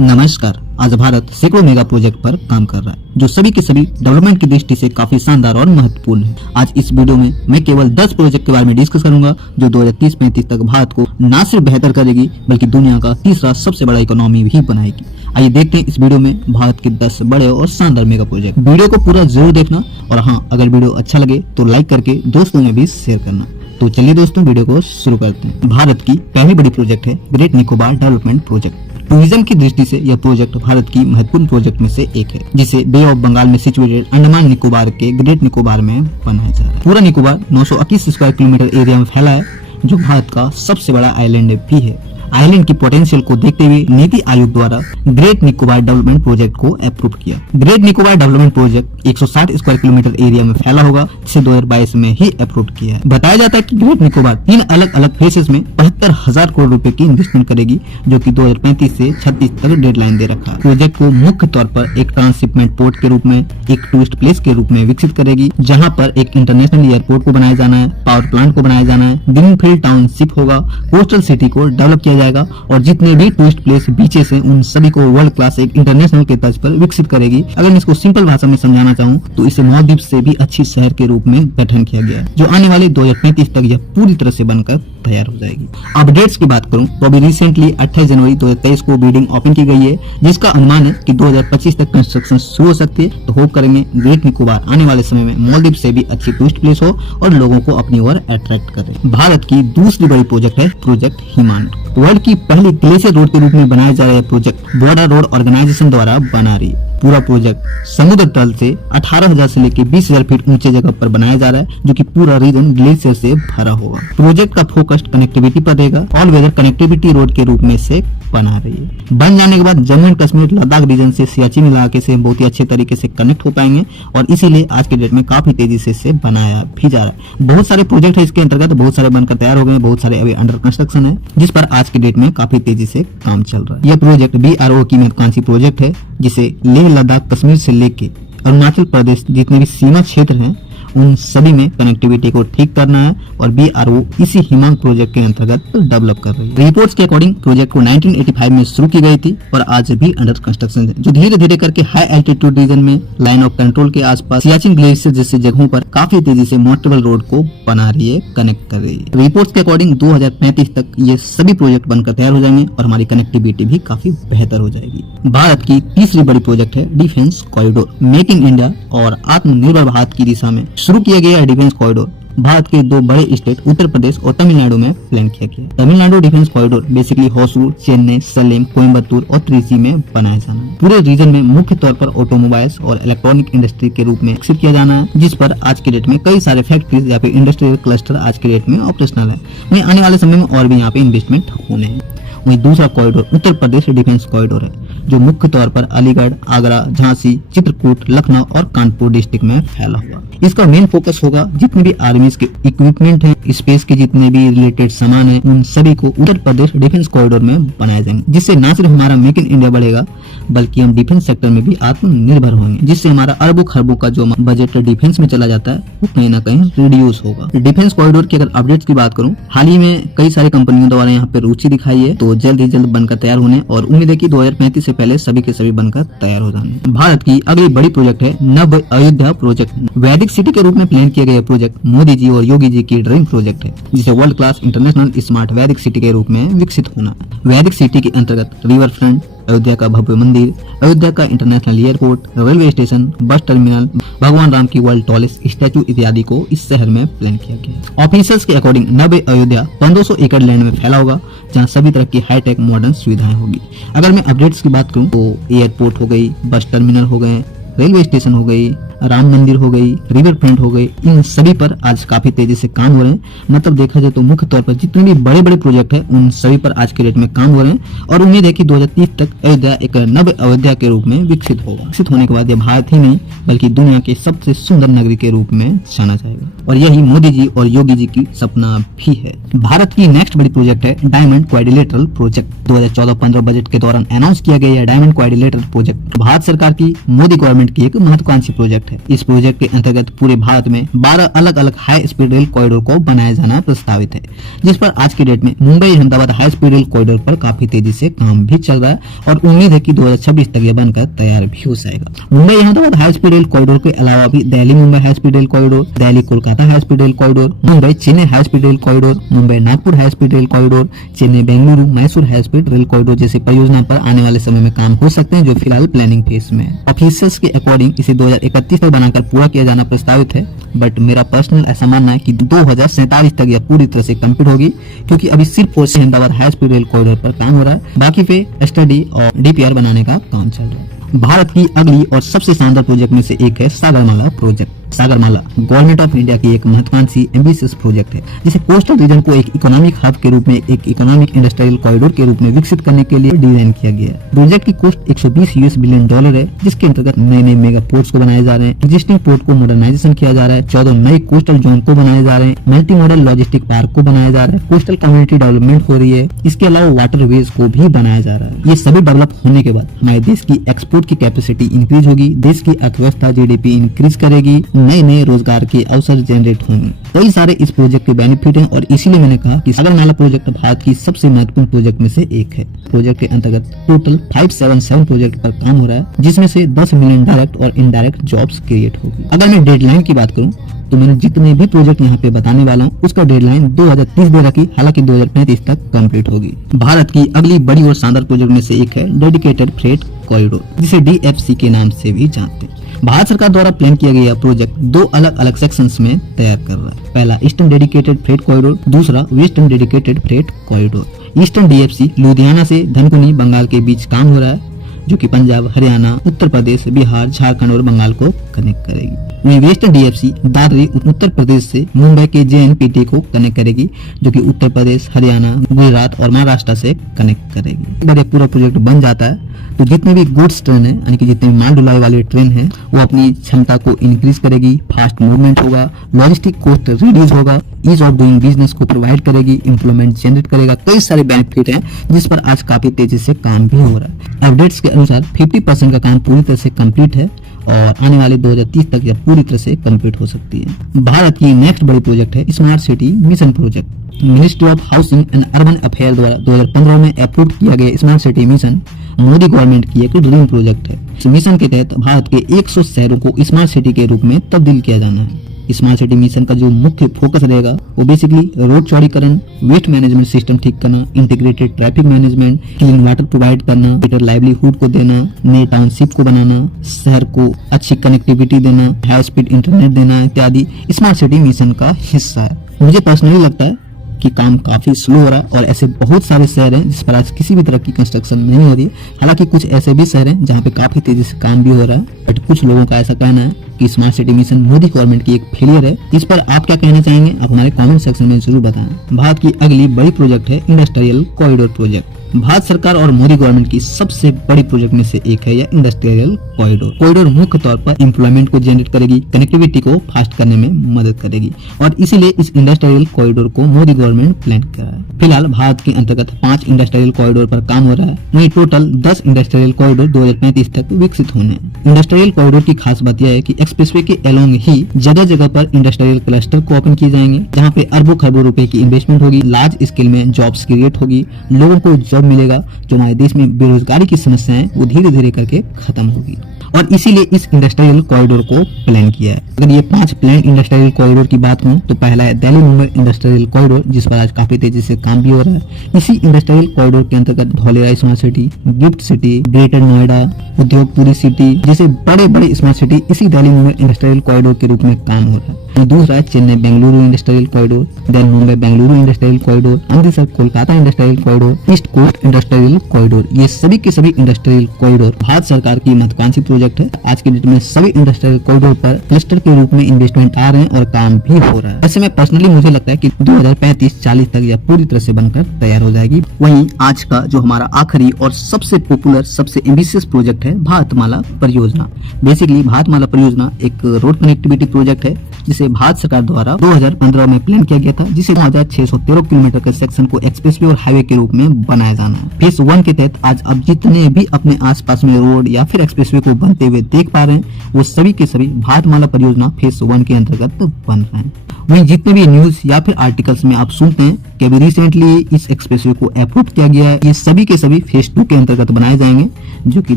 नमस्कार। आज भारत सैकड़ों मेगा प्रोजेक्ट पर काम कर रहा है जो सभी के सभी डेवलपमेंट की दृष्टि से काफी शानदार और महत्वपूर्ण है। आज इस वीडियो में मैं केवल 10 प्रोजेक्ट के बारे में डिस्कस करूंगा जो 2030-35 तक भारत को न सिर्फ बेहतर करेगी बल्कि दुनिया का तीसरा सबसे बड़ा इकोनॉमी भी बनाएगी। आइए देखते हैं इस वीडियो में भारत के 10 बड़े और शानदार मेगा प्रोजेक्ट। वीडियो को पूरा जरूर देखना और हाँ, अगर वीडियो अच्छा लगे तो लाइक करके दोस्तों में भी शेयर करना। तो चलिए दोस्तों, वीडियो को शुरू करते हैं। भारत की पहली बड़ी प्रोजेक्ट है great Nicobar development project. Tourism की दृष्टि से यह प्रोजेक्ट भारत की महत्वपूर्ण प्रोजेक्ट में से एक है, जिसे बे ऑफ बंगाल में सिचुएटेड अंडमान निकोबार के ग्रेट निकोबार में बनाया जा रहा है। पूरा निकोबार 921 स्क्वायर किलोमीटर एरिया में फैला है, जो भारत का सबसे बड़ा आइलैंड भी है। आइलैंड की पोटेंशियल को देखते हुए नीति आयोग द्वारा ग्रेट निकोबार डेवलपमेंट प्रोजेक्ट को अप्रूव किया। Great Nicobar development project 160 square kilometre area में फैला होगा, जिसे 2022 में ही अप्रूव किया है। बताया जाता है कि ग्रेट निकोबार 3 अलग अलग फेसेस में 72,000 करोड़ रुपए की इन्वेस्टमेंट करेगी, जो कि 2035 से 36 तक डेडलाइन दे रखा है। प्रोजेक्ट को मुख्य तौर पर एक ट्रांसशिपमेंट पोर्ट के रूप में, एक टूरिस्ट प्लेस के रूप में विकसित करेगी, जहाँ पर एक इंटरनेशनल एयरपोर्ट को बनाया जाना है, पावर प्लांट को बनाया जाना है, ग्रीनफील्ड टाउनशिप होगा, कोस्टल सिटी को डेवलप किया जाएगा और जितने भी टूरिस्ट प्लेस बीचेस हैं उन सभी को वर्ल्ड क्लास एक इंटरनेशनल के तर्ज पर विकसित करेगी। अगर मैं इसको सिंपल भाषा में समझाना चाहूँ तो इसे मालदीव से भी अच्छी शहर के रूप में गठन किया गया है, जो आने वाले 2035 तक यह पूरी तरह से बनकर तैयार हो जाएगी। अपडेट्स की बात करूं तो अभी रिसेंटली 28 जनवरी 2023 को बिडिंग ओपन की गई है, जिसका अनुमान है कि 2025 तक कंस्ट्रक्शन शुरू हो सकती है। तो होप करेंगे ग्रेट निकोबार आने वाले समय में मालदीव से भी अच्छी टूरिस्ट प्लेस हो और लोगों को अपनी ओर अट्रैक्ट करे। भारत की दूसरी बड़ी प्रोजेक्ट है प्रोजेक्ट हिमांक। वर्ल्ड की पहली ग्लेशियर रोड के रूप में बनाया जा रहा है प्रोजेक्ट बॉर्डर रोड ऑर्गेनाइजेशन द्वारा बना रही है। पूरा प्रोजेक्ट समुद्र तल से 18,000 से लेकर 20,000 फीट ऊंचे जगह पर बनाया जा रहा है, जो कि पूरा रीजन ग्लेशियर से भरा होगा। प्रोजेक्ट का फोकस कनेक्टिविटी पर रहेगा। ऑल वेदर कनेक्टिविटी रोड के रूप में से बना रही है। बन जाने के बाद जम्मू एंड कश्मीर लद्दाख रीजन से सियाचिन इलाके से बहुत ही अच्छे तरीके से कनेक्ट हो पाएंगे और इसीलिए आज के डेट में काफी तेजी से इसे बनाया भी जा रहा है। बहुत सारे प्रोजेक्ट है इसके अंतर्गत, बहुत सारे बनकर तैयार हो गए, बहुत सारे अभी अंडर कंस्ट्रक्शन है, जिस पर आज के डेट में काफी तेजी से काम चल रहा है। यह प्रोजेक्ट BRO की महत्वाकांक्षी प्रोजेक्ट है, जिसे लेह लद्दाख कश्मीर से लेके अरुणाचल प्रदेश जितने भी सीमा क्षेत्र हैं उन सभी में कनेक्टिविटी को ठीक करना है और BRO इसी हिमांक प्रोजेक्ट के अंतर्गत डेवलप कर रही है। रिपोर्ट्स के अकॉर्डिंग प्रोजेक्ट को 1985 में शुरू की गई थी और आज भी अंडर कंस्ट्रक्शन है, जो धीरे धीरे करके हाई एल्टीट्यूड रीजन में लाइन ऑफ कंट्रोल के आसपास सियाचिन ग्लेशियर जैसे जगहों पर काफी तेजी से मोटरेबल रोड को बना रही है, कनेक्ट कर रही है। रिपोर्ट्स के अकॉर्डिंग 2035 तक ये सभी प्रोजेक्ट बनकर तैयार हो जाएंगे और हमारी कनेक्टिविटी भी काफी बेहतर हो जाएगी। भारत की तीसरी बड़ी प्रोजेक्ट है defence corridor. Make in India और आत्मनिर्भर भारत की दिशा में शुरू किया गया डिफेंस कॉरिडोर भारत के 2 बड़े स्टेट उत्तर प्रदेश और तमिलनाडु में प्लान किया गया। Tamil Nadu defence corridor basically Hosur, Chennai, Salem, Coimbatore और त्रिची में बनाया जाना है। पूरे रीजन में मुख्य तौर पर ऑटोमोबाइल्स और इलेक्ट्रॉनिक इंडस्ट्री के रूप में विकसित किया जाना है, जिस पर आज के डेट में कई सारे फैक्ट्रीज या फिर इंडस्ट्रियल क्लस्टर आज के डेट में ऑपरेशनल है। वहीं आने वाले समय में और भी यहाँ पे इन्वेस्टमेंट होने हैं। वहीं दूसरा corridor Uttar Pradesh defence corridor है, जो मुख्य तौर पर अलीगढ़, आगरा, झांसी, चित्रकूट, लखनऊ और कानपुर डिस्ट्रिक्ट में फैला हुआ। इसका मेन फोकस होगा जितने भी आर्मीज के इक्विपमेंट हैं, स्पेस के जितने भी रिलेटेड सामान है, उन सभी को उत्तर प्रदेश डिफेंस कॉरिडोर में बनाए जाएंगे, जिससे न सिर्फ हमारा मेक इन इंडिया बढ़ेगा बल्कि हम डिफेंस सेक्टर में भी आत्मनिर्भर होंगे, जिससे हमारा अरबों खरबों का जो बजट डिफेंस में चला जाता है वो कहीं ना कहीं रिड्यूस होगा। डिफेंस कॉरिडोर की अगर अपडेट्स की बात करूं, हाल ही में कई सारी कंपनियों द्वारा यहाँ पे रुचि दिखाई है, तो जल्द ही जल्द बनकर तैयार होने और उम्मीद है कि 2035 से पहले सभी के सभी बनकर तैयार हो जाने। भारत की अगली बड़ी प्रोजेक्ट है नव अयोध्या प्रोजेक्ट। वैदिक सिटी के रूप में प्लान किया गया प्रोजेक्ट मोदी जी और योगी जी की ड्रीम प्रोजेक्ट है, जिसे वर्ल्ड क्लास इंटरनेशनल स्मार्ट वैदिक सिटी के रूप में विकसित होना है। वैदिक सिटी के अंतर्गत रिवर फ्रंट, अयोध्या का भव्य मंदिर, अयोध्या का international airport, railway station, bus terminal, भगवान राम की वर्ल्ड टॉलेस्ट स्टैचू इत्यादि को इस शहर में प्लान किया गया। ऑफिशियल्स के अकॉर्डिंग नव अयोध्या 1500 एकड़ लैंड में फैला होगा, जहां सभी तरह की हाईटेक मॉडर्न सुविधाएं होगी। अगर मैं अपडेट्स की बात करूं तो एयरपोर्ट हो गई, बस टर्मिनल हो गए, रेलवे स्टेशन हो गई, राम मंदिर हो गई, रिवर फ्रंट हो गई, इन सभी पर आज काफी तेजी से काम हो रहे हैं। मतलब देखा जाए तो मुख्य तौर पर जितने भी बड़े बड़े प्रोजेक्ट है उन सभी पर आज के डेट में काम हो रहे हैं और उम्मीद है कि 2030 तक अयोध्या एक नव अयोध्या के रूप में विकसित होगा। विकसित होने के बाद यह भारत ही नहीं बल्कि दुनिया के सबसे सुंदर नगरी के रूप में जाना जाएगा और यही मोदी जी और योगी जी की सपना भी है। भारत की नेक्स्ट बड़ी प्रोजेक्ट है डायमंड क्वाड्रिलेटरल प्रोजेक्ट। 2014-15 बजट के दौरान अनाउंस किया गया यह डायमंड क्वाड्रिलेटरल प्रोजेक्ट भारत सरकार की मोदी गवर्नमेंट की एक महत्वाकांक्षी प्रोजेक्ट प्रोजेक्ट है। इस प्रोजेक्ट के अंतर्गत पूरे भारत में 12 अलग अलग हाई स्पीड रेल कॉरिडोर को बनाया जाना प्रस्तावित है, जिस पर आज की डेट में Mumbai Ahmedabad high speed rail corridor पर काफी तेजी से काम भी चल रहा है और उम्मीद है कि 2026 तक यह बनकर तैयार भी हो जाएगा। Mumbai Ahmedabad high speed rail corridor के अलावा भी Delhi Mumbai high speed rail corridor, Delhi Kolkata high speed rail corridor, Mumbai Chennai high speed rail corridor, Mumbai Nagpur high speed rail corridor, Chennai Bengaluru Mysore high speed rail corridor जैसे परियोजना पर आने वाले समय में काम हो सकते हैं, जो फिलहाल प्लानिंग फेज में है। ऑफिशियल्स के अकॉर्डिंग इसे 2031 तक बनाकर पूरा किया जाना प्रस्तावित है, बट मेरा पर्सनल ऐसा मानना है कि 2047 तक यह पूरी तरह से कंप्लीट होगी, क्योंकि अभी सिर्फ Ahmedabad high speed rail corridor पर काम हो रहा है, बाकी पे स्टडी और डीपीआर बनाने का काम चल रहा है। भारत की अगली और सबसे शानदार प्रोजेक्ट में से एक है Sagarmala project. Sagarmala government of India की एक महत्वाकांक्षी एम्बिशियस प्रोजेक्ट है, जिसे कोस्टल रीजन को एक इकोनॉमिक हब के रूप में, एक इकोनॉमिक इंडस्ट्रियल कॉरिडोर के रूप में विकसित करने के लिए डिजाइन किया गया है। प्रोजेक्ट की कॉस्ट $120 बिलियन है, जिसके अंतर्गत नए नए मेगा पोर्ट्स को बनाए जा रहे हैं, एग्जिस्टिंग पोर्ट को मॉडर्नाइजेशन किया जा रहा है, 14 नए कोस्टल जोन को बनाए जा रहे हैं, मल्टी मॉडल लॉजिस्टिक पार्क को बनाया जा रहा है, कोस्टल कम्युनिटी डेवलपमेंट हो रही है, इसके अलावा वाटरवेज को भी बनाया जा रहा है। ये सभी डेवलप होने के बाद हमारे देश की एक्सपोर्ट की कैपेसिटी इंक्रीज होगी, देश की अर्थव्यवस्था जीडीपी इंक्रीज करेगी, नए नए रोजगार के अवसर जनरेट होंगे। कई सारे इस प्रोजेक्ट के बेनिफिट हैं और इसीलिए मैंने कहा कि सागरमाला प्रोजेक्ट भारत की सबसे महत्वपूर्ण प्रोजेक्ट में से एक है। प्रोजेक्ट के अंतर्गत टोटल 577 प्रोजेक्ट पर काम हो रहा है, जिसमें से 10 मिलियन डायरेक्ट और इनडायरेक्ट जॉब्स क्रिएट होगी। अगर मैं डेडलाइन की बात करूं तो मैंने जितने भी प्रोजेक्ट यहाँ पे बताने वाला हूँ उसका डेडलाइन 2030 दे रखी, हालांकि 2035 तक कंप्लीट होगी। भारत की अगली बड़ी और शानदार प्रोजेक्ट में से एक है डेडिकेटेड फ्रेट कॉरिडोर, जिसे DFC के नाम से भी जानते हैं। भारत सरकार द्वारा प्लान किया गया प्रोजेक्ट 2 अलग अलग सेक्शंस में तैयार कर रहा है। पहला ईस्टर्न डेडिकेटेड फ्रेट कॉरिडोर, दूसरा western dedicated freight corridor. Eastern DFC Ludhiana से धनकुनी बंगाल के बीच काम हो रहा है, जो कि पंजाब, हरियाणा, उत्तर प्रदेश, बिहार, झारखंड और बंगाल को कनेक्ट करेगी। वहीं वेस्टर्न DFC दादरी उत्तर प्रदेश से मुंबई के JNPT को कनेक्ट करेगी, जो कि उत्तर प्रदेश, हरियाणा, गुजरात और महाराष्ट्र से कनेक्ट करेगी। अगर ये पूरा प्रोजेक्ट बन जाता है तो जितने भी गुड्स ट्रेन है, यानी कि जितने माल ढुलाई वाली ट्रेन है, वो अपनी क्षमता को इंक्रीज करेगी, फास्ट मूवमेंट होगा, लॉजिस्टिक कॉस्ट रिड्यूस होगा, ईज ऑफ डूइंग बिजनेस को प्रोवाइड करेगी, एम्प्लॉयमेंट जनरेट करेगा। कई सारे बेनिफिट हैं जिस पर आज काफी तेजी से काम भी हो रहा है। अपडेट्स के अनुसार 50% का काम पूरी तरह से कंप्लीट है और आने वाले 2030 तक यह पूरी तरह से कंप्लीट हो सकती है। भारत की नेक्स्ट बड़ी प्रोजेक्ट है smart city mission project. Ministry of housing and urban affair द्वारा 2015 में अप्रूव किया गया smart city mission Modi government की एक ड्रीम प्रोजेक्ट है। इस मिशन के तहत भारत के 100 शहरों को स्मार्ट सिटी के रूप में तब्दील किया जाना है। स्मार्ट सिटी मिशन का जो मुख्य फोकस रहेगा वो बेसिकली रोड चौड़ीकरण, वेस्ट मैनेजमेंट सिस्टम ठीक करना, integrated traffic management, clean water provide करना, बेटर लाइवलीहुड को देना, नए टाउनशिप को बनाना, शहर को अच्छी कनेक्टिविटी देना, हाई स्पीड इंटरनेट देना इत्यादि स्मार्ट सिटी मिशन का हिस्सा है। मुझे पर्सनली लगता है कि काम काफी स्लो हो रहा है और ऐसे बहुत सारे शहर हैं जिस पर आज किसी भी तरह की कंस्ट्रक्शन नहीं हो रही है। हालांकि कुछ ऐसे भी शहर हैं जहां पे काफी तेजी से काम भी हो रहा है, बट कुछ लोगों का ऐसा कहना है कि smart city mission Modi government की एक फेलियर है। इस पर आप क्या कहना चाहेंगे, आप हमारे कमेंट सेक्शन में जरूर बताएं। भारत की अगली बड़ी प्रोजेक्ट है इंडस्ट्रियल कॉरिडोर प्रोजेक्ट। भारत सरकार और मोदी गवर्नमेंट की सबसे बड़ी प्रोजेक्ट में से एक है यह इंडस्ट्रियल कॉरिडोर। कॉरिडोर मुख्य तौर पर एम्प्लॉयमेंट को जनरेट करेगी, कनेक्टिविटी को फास्ट करने में मदद करेगी और इसीलिए इस इंडस्ट्रियल कॉरिडोर को मोदी गवर्नमेंट प्लान कर रहा है। फिलहाल भारत के अंतर्गत 5 इंडस्ट्रियल कॉरिडोर पर काम हो रहा है, वहीं टोटल 10 इंडस्ट्रियल कॉरिडोर 2035 तक विकसित होने हैं। इंडस्ट्रियल कॉरिडोर की खास बात यह है कि एक्सप्रेसवे के अलोंग ही जगह जगह पर इंडस्ट्रियल क्लस्टर को ओपन किए जाएंगे, जहाँ पे अरबों खरबों रुपए की इन्वेस्टमेंट होगी, लार्ज स्केल में जॉब्स क्रिएट होगी, लोगों को जॉब मिलेगा, जो हमारे देश में बेरोजगारी की समस्या है वो धीरे धीरे करके खत्म होगी और इसीलिए इस इंडस्ट्रियल कॉरिडोर को प्लान किया है। अगर ये 5 प्लान इंडस्ट्रियल कॉरिडोर की बात करूं तो पहला है दिल्ली मुंबई इंडस्ट्रियल कॉरिडोर, जिस पर आज काफी तेजी से काम भी हो रहा है। इसी इंडस्ट्रियल कॉरिडोर के अंतर्गत Dholera smart city, gift city, greater Noida, Udyogpuri city जैसे बड़े बड़े स्मार्ट सिटी इसी दिल्ली मुंबई इंडस्ट्रियल कॉरिडोर के रूप में काम हो रहा है। दूसरा है Chennai Bengaluru industrial corridor, then Mumbai Bengaluru industrial corridor, Amritsar Kolkata industrial corridor, east coast industrial corridor. ये सभी के सभी इंडस्ट्रियल कॉरिडोर भारत सरकार की महत्वाकांक्षी प्रोजेक्ट है। आज के डेट में सभी इंडस्ट्रियल कॉरिडोर पर क्लस्टर के रूप में इन्वेस्टमेंट आ रहे हैं और काम भी हो रहा है। ऐसे में पर्सनली मुझे लगता है कि 2035-40 तक यह पूरी तरह से बनकर तैयार हो जाएगी। वहीं आज का जो हमारा आखिरी और सबसे पॉपुलर, सबसे एम्बिशियस प्रोजेक्ट है भारतमाला परियोजना। बेसिकली भारतमाला परियोजना एक रोड कनेक्टिविटी प्रोजेक्ट है जिसे भारत सरकार द्वारा 2015 में प्लान किया गया था, जिसे 9613 किलोमीटर के सेक्शन को एक्सप्रेसवे और हाईवे के रूप में बनाया जाना है। फेज 1 के तहत आज अब जितने भी अपने आसपास में रोड या फिर एक्सप्रेसवे को बनते हुए देख पा रहे हैं वो सभी के सभी भारतमाला परियोजना फेज 1 के अंतर्गत बन रहे हैं। वहीं जितने भी न्यूज या फिर आर्टिकल्स में आप सुनते हैं कि अभी रिसेंटली इस एक्सप्रेसवे को अप्रूव किया गया है, ये सभी के सभी फेज 2 के अंतर्गत बनाए जाएंगे, जो कि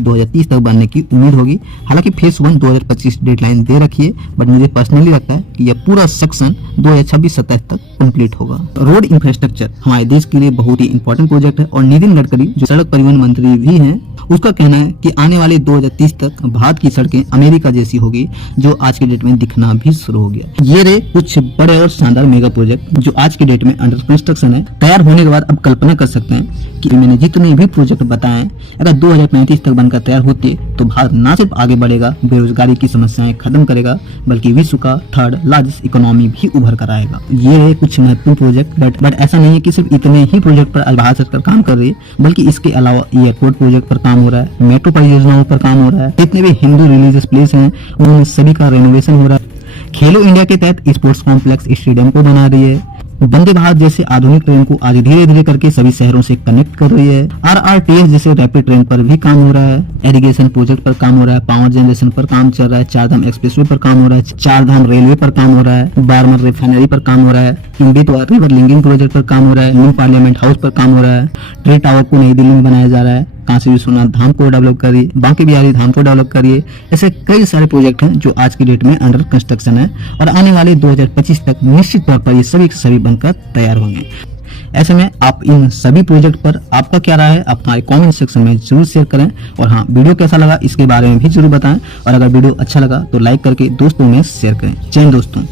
2030 तक बनने की उम्मीद होगी। हालांकि फेज 1 2025 डेडलाइन दे रखी है, बट मुझे पर्सनली लगता है कि यह पूरा सेक्शन 2026-27 तक कंप्लीट होगा। रोड इंफ्रास्ट्रक्चर हमारे देश के लिए बहुत ही इंपॉर्टेंट प्रोजेक्ट है और नितिन गडकरी जो सड़क परिवहन मंत्री भी हैं, उसका कहना है कि आने वाले 2030 तक भारत की सड़कें अमेरिका जैसी होगी, जो आज के डेट में दिखना भी शुरू हो गया। ये रहे कुछ बड़े और शानदार मेगा प्रोजेक्ट जो आज के डेट में अंडर कंस्ट्रक्शन है। तैयार होने के बाद अब कल्पना कर सकते हैं कि मैंने जितने भी प्रोजेक्ट बताए हैं, अगर 2035 तक बनकर तैयार होते तो भारत न सिर्फ आगे बढ़ेगा, बेरोजगारी की समस्याएं खत्म करेगा, बल्कि विश्व का 3rd लार्जेस्ट इकोनॉमी भी उभर कर आएगा। ये रहे कुछ महत्वपूर्ण प्रोजेक्ट, बट ऐसा नहीं है कि सिर्फ इतने ही प्रोजेक्ट पर आज भारत सरकार काम कर रही है, बल्कि इसके अलावा एयरपोर्ट प्रोजेक्ट पर काम हो रहा है, मेट्रो परियोजनाओं पर काम हो रहा है, जितने भी हिंदू रिलीजियस प्लेस हैं उनमें सभी का रेनोवेशन हो रहा है। खेलो इंडिया के तहत स्पोर्ट्स कॉम्प्लेक्स स्टेडियम को बना रही है। वंदे भारत जैसे आधुनिक ट्रेन को आज धीरे धीरे करके सभी शहरों से कनेक्ट कर रही है। RRTS जैसे रैपिड ट्रेन पर भी काम हो रहा है। इरिगेशन प्रोजेक्ट पर काम हो रहा है, पावर जनरेशन पर काम चल रहा है, चारधाम एक्सप्रेसवे पर काम हो रहा है, चारधाम रेलवे पर काम हो रहा है, बारमर रिफाइनरी पर काम हो रहा है, इम्बेतवा रिवर लिंकिंग प्रोजेक्ट पर काम हो रहा है, न्यू पार्लियामेंट हाउस पर काम हो रहा है, ट्रेड टावर को नई दिल्ली में बनाया जा रहा है, काशी विश्वनाथ धाम को डेवलप करिए, बांके बिहारी धाम को डेवलप करिए। ऐसे कई सारे प्रोजेक्ट हैं जो आज की डेट में अंडर कंस्ट्रक्शन है और आने वाले 2025 तक निश्चित तौर पर ये सभी के सभी बनकर तैयार होंगे। ऐसे में आप इन सभी प्रोजेक्ट पर आपका क्या राय है, आप हमारे कमेंट सेक्शन में जरूर शेयर करें। और हाँ, वीडियो कैसा लगा इसके बारे में भी जरूर बताएं, और अगर वीडियो अच्छा लगा तो लाइक करके दोस्तों में शेयर करें। जय हिंद दोस्तों।